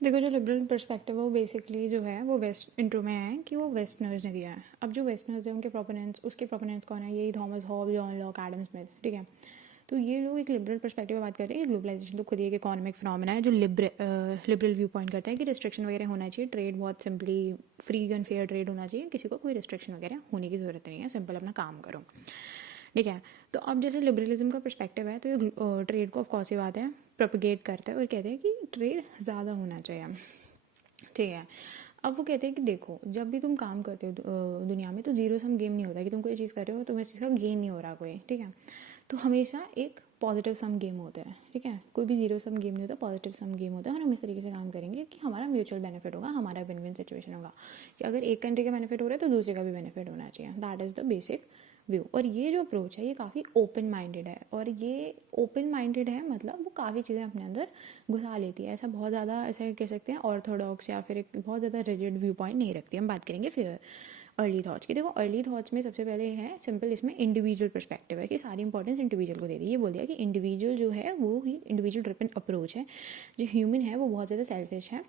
देखो, जो liberal perspective है वो बेसिकली जो है वो वेस्ट इंट्रो में है कि वो वेस्टर्नर्स ने दिया है। अब जो वेस्टर्नर्स हैं उनके प्रोपोनेंट्स, उसके प्रोपोनेंट्स कौन है? यही Thomas Hobbes, John Locke, Adam Smith, ठीक है। तो ये लोग एक लिबरल पर्सपेक्टिव में बात करते हैं कि ग्लोबलाइजेशन तो खुद ही एक इकोनॉमिक फिनोमेना है जो लिबरल व्यू पॉइंट करता है कि रिस्ट्रिक्शन वगैरह होना चाहिए, ट्रेड बहुत simply free and fair trade होना चाहिए, किसी को कोई रिस्ट्रिक्शन वगैरह होने की ज़रूरत नहीं है, सिंपल अपना काम करो, ठीक है। तो अब जैसे लिबरलिज्म का पर्सपेक्टिव है तो ये ट्रेड को ऑफकोर्स ये बात है प्रोपगेट करता है और कहते हैं कि ट्रेड ज़्यादा होना चाहिए, ठीक है। अब वो कहते हैं कि देखो, जब भी तुम काम करते हो दुनिया में, तो जीरो सम गेम नहीं होता कि तुम कोई चीज़ कर रहे हो और तुम्हें इस चीज़ का गेन नहीं हो रहा कोई, ठीक है। तो हमेशा एक पॉजिटिव सम गेम होता है, ठीक है। कोई भी जीरो सम गेम नहीं होता, पॉजिटिव सम गेम होता है। और हम इस तरीके से काम करेंगे कि हमारा म्यूचुअल बेनिफिट होगा, हमारा विन विन सिचुएशन होगा कि अगर एक कंट्री का बेनिफिट हो रहा है तो दूसरे का भी बेनिफिट होना चाहिए। That is the basic view. और ये जो अप्रोच है ये काफ़ी ओपन माइंडेड है, और ये ओपन माइंडेड है मतलब वो काफ़ी चीज़ें अपने अंदर घुसा लेती है। ऐसा बहुत ज़्यादा ऐसा कह सकते हैं ऑर्थोडॉक्स या फिर एक बहुत ज़्यादा रिजिड व्यू पॉइंट नहीं रखती। हम बात करेंगे फिर अर्ली थॉट्स की। देखो, अर्ली थॉट्स में सबसे पहले है सिंपल, इसमें इंडिविजुअल पर्सपेक्टिव है कि सारी इंपॉर्टेंस इंडिविजुअल को दे दी। ये बोल दिया कि इंडिविजुअल जो है वो ही इंडिविजुअल ड्रिपन अप्रोच है। जो ह्यूमन है वो बहुत ज़्यादा सेल्फिश है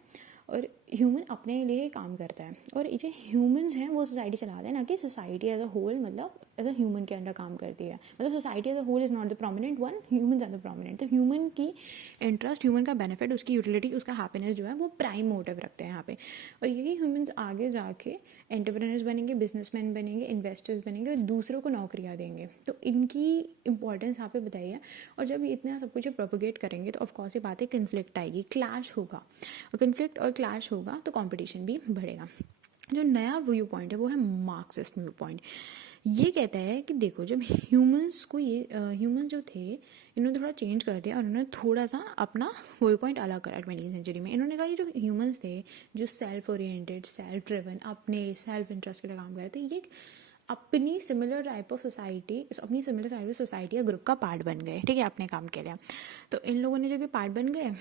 और ह्यूमन अपने लिए ही काम करता है, और ये जो ह्यूमंस हैं वो सोसाइटी चलाते हैं, ना कि सोसाइटी एज अ होल मतलब एज अ ह्यूमन के अंडर काम करती है। मतलब society as a whole is not the prominent one, humans are the prominent. तो ह्यूमन की इंटरेस्ट, ह्यूमन का बेनिफिट, उसकी यूटिलिटी, उसका हैप्पीनेस जो है वो प्राइम मोटिव रखते हैं यहाँ पे। और यही ह्यूमंस आगे जाके एंटरप्रेन्योर्स बनेंगे, बिजनेसमैन बनेंगे, इन्वेस्टर्स बनेंगे और दूसरों को नौकरियाँ देंगे। तो इनकी इंपॉर्टेंस यहाँ पे बताई है। और जब इतना सब कुछ प्रोपोगेट करेंगे तो ऑफकोर्स ये बातें कन्फ्लिक्ट आएगी, क्लैश होगा, और कन्फ्लिक्ट और क्लैश होगा तो कंपटीशन भी बढ़ेगा। जो नया व्यू पॉइंट है वो है मार्क्सिस्ट व्यू पॉइंट। ये कहता है कि देखो, जब ह्यूमंस को ये ह्यूमंस जो थे इन्होंने थोड़ा चेंज कर दिया और उन्होंने थोड़ा सा अपना व्यू पॉइंट अलग करा 20वीं सेंचुरी में। इन्होंने कहा ये जो ह्यूमंस थे, जो सेल्फ ओरिएंटेड, सेल्फ ड्रिवन, अपने सेल्फ इंटरेस्ट के लिए काम करते थे, ये अपनी सिमिलर टाइप ऑफ सोसाइटी, अपनी सिमिलर टाइप ऑफ सोसाइटी या ग्रुप का पार्ट बन गए, ठीक है, अपने काम के लिए। तो इन लोगों ने जब ये पार्ट बन गए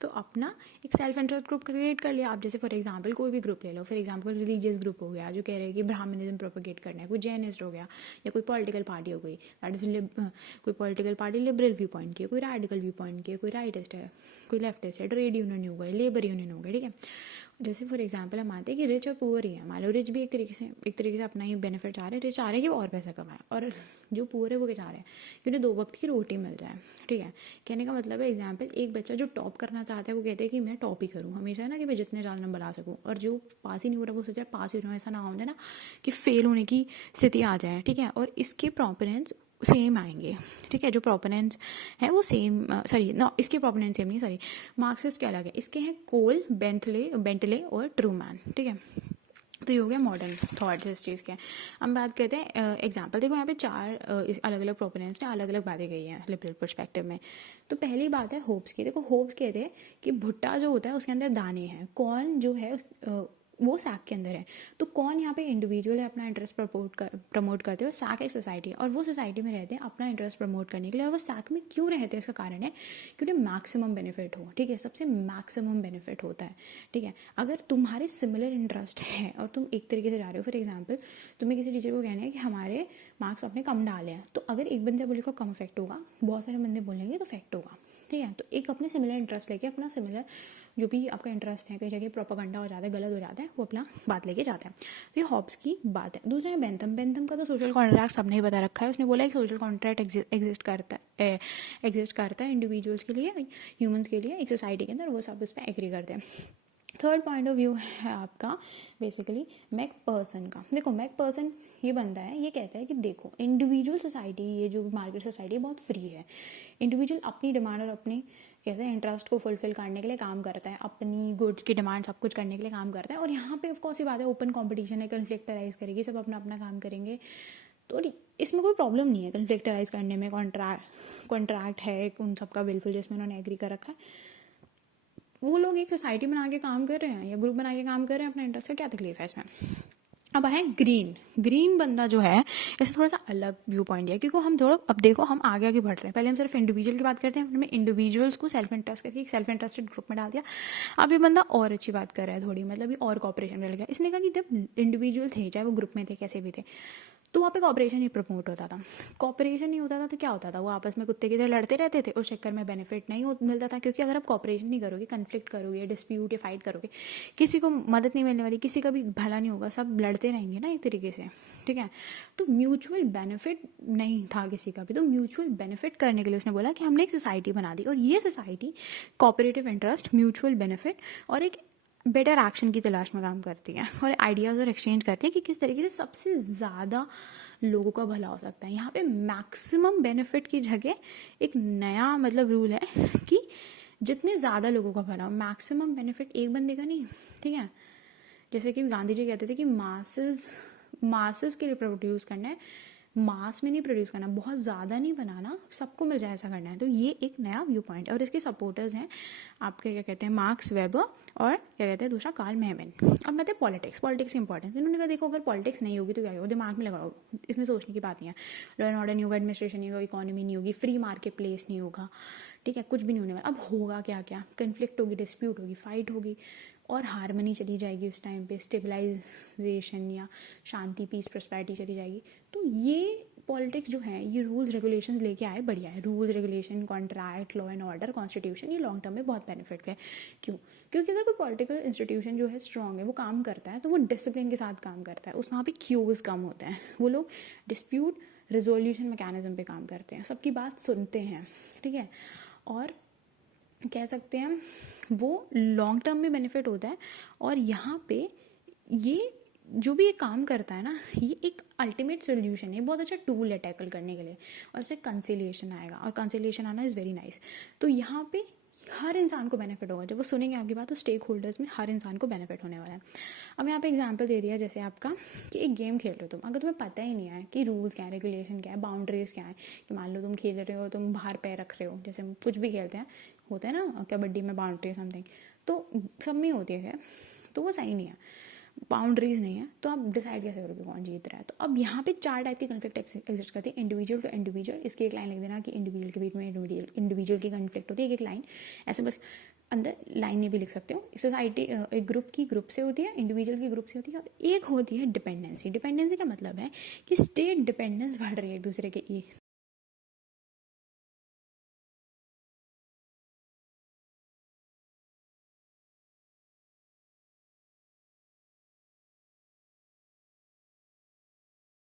तो अपना एक सेल्फ इंटरेस्ट ग्रुप क्रिएट कर लिया। आप जैसे फॉर एग्जांपल कोई भी ग्रुप ले लो, फॉर एग्जांपल रिलीजियस ग्रुप हो गया जो कह रहे हैं कि ब्राह्मणिज्म प्रोपोगेट करना है, कोई जैनिस्ट हो गया, या कोई पॉलिटिकल पार्टी हो गई, दैट इज कोई political party liberal view point की है, कोई रेडिकल व्यू पॉइंट की है, कोई राइटिस्ट है, कोई लेफ्टिस्ट है, ट्रेड यूनियन हो गए, लेबर यूनियन हो गए, ठीक है। जैसे फॉर एग्जांपल हम आते हैं कि रिच और पुअर ही है। मान लो रिच भी एक तरीके से अपना ही बेनिफिट चाह रहे हैं, रिच चाह रहे हैं कि वो और पैसा कमाए, और जो पुअर है वो क्या चाह रहे हैं कि उन्हें 2 वक्त की रोटी मिल जाए, ठीक है। कहने का मतलब है, एग्जाम्पल, एक बच्चा जो टॉप करना चाहता है वो कहते हैं कि मैं टॉप ही करूँ हमेशा, है ना, कि मैं जितने ज़्यादा नंबर ला सकूँ, और जो पास ही नहीं हो रहा वो सोच रहा है पास ही हो, ऐसा ना हो जाए ना कि फेल होने की स्थिति आ जाए, ठीक है। और इसके प्रोपोनेंट्स सेम आएंगे, ठीक है। जो प्रोपोनेंट्स हैं वो सेम, सॉरी नो, इसके प्रोपोनेंट्स सेम नहीं, सॉरी, मार्क्सिस्ट के अलग है। इसके हैं कोल, बेंटले और ट्रूमैन, ठीक है। तो ये हो गया मॉडर्न थॉट्स इस चीज़ के। हम बात करते हैं एग्जांपल। देखो यहाँ पे 4 अलग अलग प्रोपोनेंट्स ने अलग अलग बातें कही हैं लिबरल पर्सपेक्टिव में। तो पहली बात है होप्स की। देखो, होप्स कहते हैं कि भुट्टा जो होता है उसके अंदर दाने हैं, कॉर्न जो है वो सैक के अंदर है। तो कौन यहाँ पे इंडिविजुअल है अपना इंटरेस्ट प्रमोट करते हो, सैक एक सोसाइटी है, और वो सोसाइटी में रहते हैं अपना इंटरेस्ट प्रमोट करने के लिए। और वो सैक में क्यों रहते हैं, इसका कारण है कि उन्हें मैक्सिमम बेनिफिट हो, ठीक है, सबसे मैक्सिमम बेनिफिट होता है, ठीक है। अगर तुम्हारे सिमिलर इंटरेस्ट है और तुम एक तरीके से जा रहे हो, फॉर एग्जाम्पल तुम्हें किसी टीचर को कहना है कि हमारे मार्क्स आपने कम डाले हैं, तो अगर एक बंदे बोले को कम इफेक्ट होगा, बहुत सारे बंदे बोलेंगे तो इफेक्ट होगा, ठीक है। तो एक अपने सिमिलर इंटरेस्ट लेके, अपना सिमिलर जो भी आपका इंटरेस्ट है, कई जगह प्रोपेगेंडा हो जाता है, गलत हो जाता है, वो अपना बात लेके जाता है। तो ये हॉब्स की बात है। दूसरा है बेंथम का तो सोशल कॉन्ट्रैक्ट सबने ही बता रखा है। उसने बोला एक सोशल कॉन्ट्रैक्ट एग्जिस्ट करता है इंडिविजुअल्स के लिए, ह्यूमंस के लिए, एक सोसाइटी के अंदर, वो सब उस पर एग्री करते हैं। थर्ड पॉइंट ऑफ व्यू है आपका बेसिकली मैकपर्सन का। देखो, मैकपर्सन ये बनता है, ये कहता है कि देखो, इंडिविजुअल सोसाइटी, ये जो मार्केट सोसाइटी बहुत फ्री है। इंडिविजुअल अपनी डिमांड और अपने कैसे इंटरेस्ट को फुलफिल करने के लिए काम करता है, अपनी गुड्स की डिमांड सब कुछ करने के लिए काम करता है। और यहाँ पे ऑफकोर्स ये बात है, ओपन कॉम्पिटिशन है, कन्फ्लिक्ट अराइज करेगी, सब अपना अपना काम करेंगे, तो इसमें कोई प्रॉब्लम नहीं है कन्फ्लिक्ट अराइज करने में। कॉन्ट्रैक्ट है उन सबका बिल्कुल जिसमें उन्होंने एग्री कर रखा है। वो लोग एक सोसाइटी बना के काम कर रहे हैं या ग्रुप बना के काम कर रहे हैं, अपना इंटरेस्ट का क्या तकलीफ है इसमें। अब है ग्रीन बंदा जो है, इससे थोड़ा सा अलग व्यू पॉइंट है, क्योंकि हम थोड़ा, अब देखो हम आगे बढ़ रहे हैं। पहले हम सिर्फ इंडिविजुअल की बात करते हैं, हमने इंडिविजुअल्स को सेल्फ इंटरेस्ट करके एक सेल्फ इंटरेस्टेड ग्रुप में डाल दिया। अब ये बंदा और अच्छी बात कर रहा है थोड़ी, मतलब ये और कॉपरेशन में लग गया। इसने कहा कि जब इंडिविजुअल थे, चाहे वो ग्रुप में थे, कैसे भी थे, तो वहाँ पे कॉपरेशन ही प्रमोट होता था। कॉपरेशन नहीं होता था तो क्या होता था, वो आपस में कुत्ते की तरह लड़ते रहते थे, उस चक्कर में बेनिफिट नहीं मिलता था, क्योंकि अगर आप कॉपरेशन नहीं करोगे, कन्फ्लिक्ट करोगे, डिस्प्यूट या फाइट करोगे, किसी को मदद नहीं मिलने वाली, किसी का भी भला नहीं होगा, सब लड़ते रहेंगे ना एक तरीके से, ठीक है। तो म्यूचुअल बेनिफिट नहीं था किसी का भी, तो म्यूचुअल बेनिफिट करने के लिए उसने बोला कि हमने एक सोसाइटी बना दी, और ये society cooperative interest, mutual benefit और एक बेटर एक्शन की तलाश में काम करती है, और आइडियाज़ और एक्सचेंज करती है कि किस तरीके से सबसे ज़्यादा लोगों का भला हो सकता है। यहाँ पे मैक्सिमम बेनिफिट की जगह एक नया मतलब रूल है कि जितने ज़्यादा लोगों का भला हो, मैक्सिमम बेनिफिट एक बंदे का नहीं, ठीक है। जैसे कि गांधी जी कहते थे कि मासेस के लिए प्रोड्यूस करना है, मास में नहीं प्रोड्यूस करना, बहुत ज़्यादा नहीं बनाना, सबको मिल जाए ऐसा करना है। तो ये एक नया व्यू पॉइंट है, और इसके सपोर्टर्स हैं आपके क्या कहते हैं, मार्क्स वेबर और क्या कहते हैं दूसरा कार्ल मेहमन। अब मैं पॉलिटिक्स की इंपॉर्टेंस, इन्होंने कहा देखो अगर पॉलिटिक्स नहीं होगी तो क्या होगा, दिमाग में लगाओ, इसमें सोचने की बात नहीं है। लॉ एंड ऑर्डर नहीं होगा, एडमिनिस्ट्रेशन नहीं होगा, इकोनॉमी नहीं होगी, फ्री मार्केट प्लेस नहीं होगा, ठीक है, कुछ भी नहीं होने वाला। अब होगा क्या क्या, कन्फ्लिक्ट होगी, डिस्प्यूट होगी, फाइट होगी, और हारमनी चली जाएगी उस टाइम पे, स्टेबलाइजेशन या शांति, पीस, प्रॉस्पेरिटी चली जाएगी। तो ये पॉलिटिक्स जो है ये रूल्स रेगुलेशंस लेके आए, बढ़िया है। Rules regulation, contract, law and order, constitution, ये लॉन्ग टर्म में बहुत बेनिफिट है। क्यों? क्योंकि अगर कोई पॉलिटिकल इंस्टीट्यूशन जो है स्ट्रांग है, वो काम करता है, तो वो डिसिप्लिन के साथ काम करता है, उस वहाँ पे क्यूज कम होते हैं, वो लोग डिस्प्यूट रिजोल्यूशन मैकेनिज्म पे काम करते हैं, सबकी बात सुनते हैं, ठीक है, और कह सकते हैं वो लॉन्ग टर्म में बेनिफिट होता है। और यहाँ पे ये जो भी ये काम करता है ना, ये एक अल्टीमेट सोल्यूशन है, बहुत अच्छा टूल है टैकल करने के लिए, और इससे कंसिलिएशन आएगा, और कंसिलिएशन आना इज़ वेरी नाइस। तो यहाँ पे हर इंसान को बेनिफिट होगा, जब वो सुनेंगे आपकी बात, तो स्टेक होल्डर्स में हर इंसान को बेनिफिट होने वाला है। अब यहाँ पे एग्जांपल दे दिया जैसे आपका कि एक गेम खेल रहे हो तुम, अगर तुम्हें पता ही नहीं है कि रूल्स क्या है, रेगुलेशन क्या है, बाउंड्रीज क्या है, कि मान लो तुम खेल रहे हो, तुम बाहर पैर रख रहे हो, जैसे हम कुछ भी खेलते हैं, होता है ना कबड्डी में बाउंड्री समथिंग, तो सब में होती है, तो वो सही नहीं है, बाउंड्रीज नहीं है, तो आप डिसाइड कैसे करोगे कौन जीत रहा है। तो अब यहाँ पे 4 टाइप की कन्फ्लिक्ट एग्जिस्ट करती है, इंडिविजुअल टू इंडिविजुअल, इसकी एक लाइन लिख देना कि इंडिविजुअल के बीच में इंडिविजुअल की कन्फ्लिक्ट होती है, एक लाइन ऐसे बस अंदर लाइन में भी लिख सकते हो। सोसाइटी एक ग्रुप की ग्रुप से होती है, इंडिविजुअल की ग्रुप से होती है, और एक होती है डिपेंडेंसी। डिपेंडेंसी का मतलब है कि स्टेट डिपेंडेंस बढ़ रही है एक दूसरे के